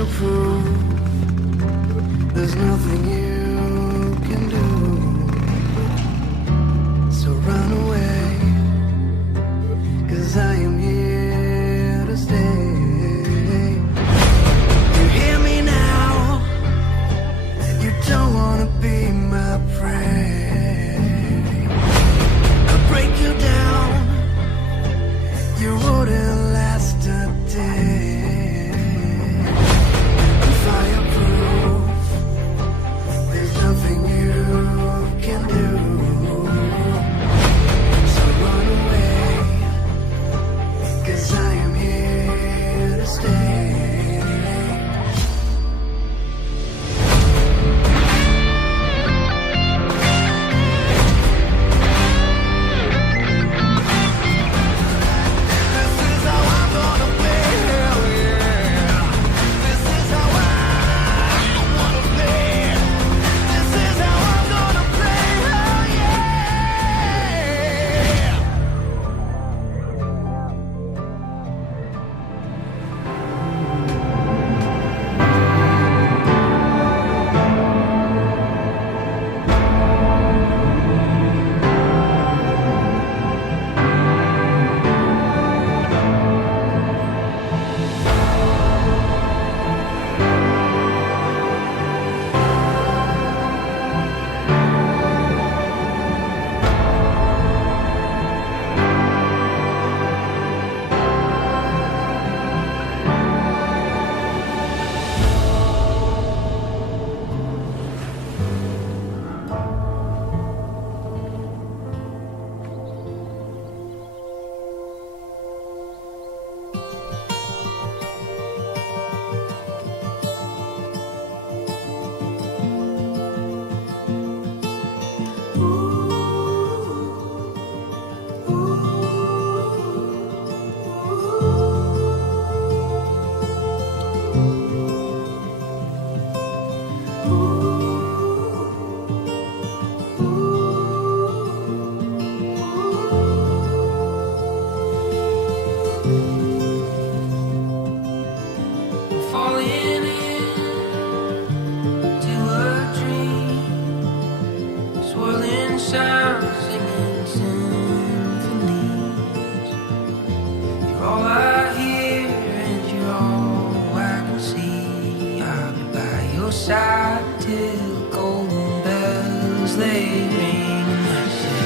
fireproof. There's nothing you can do. So run away, 'cause I am here to stay. You hear me now? You don't wanna be my prey. I'll break you down. You wouldn't last a day. I'm fireproof. There's nothing you can do. So run away, 'cause I am here to stay. Falling into a dream, swirling sounds, singing symphonies. You're all I hear and you're all I can see. I'll be by your side till golden bells they ring. I say,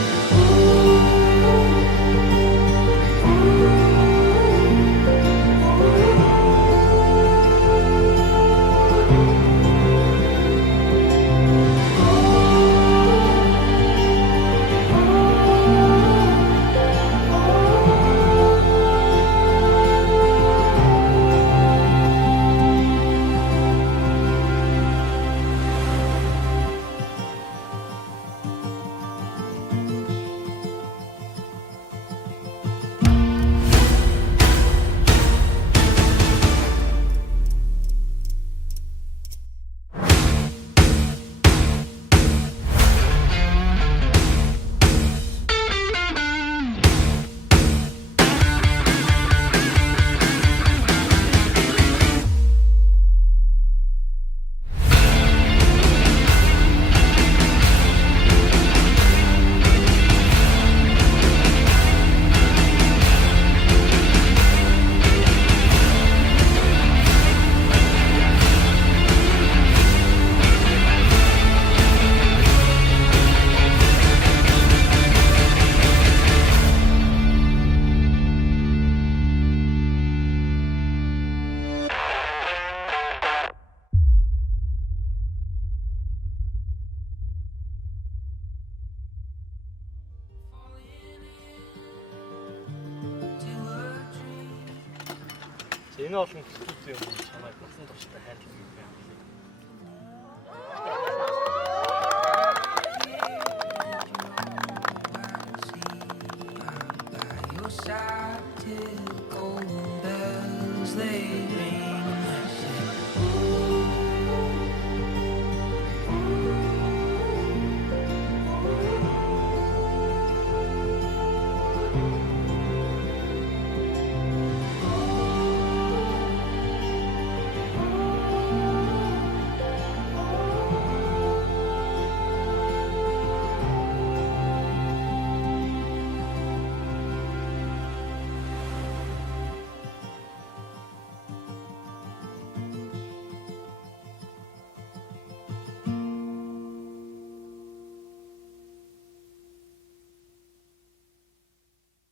C'est énorme, je trouve que c'est tout. Personne ne t'achète rien. Side till golden bells they ring.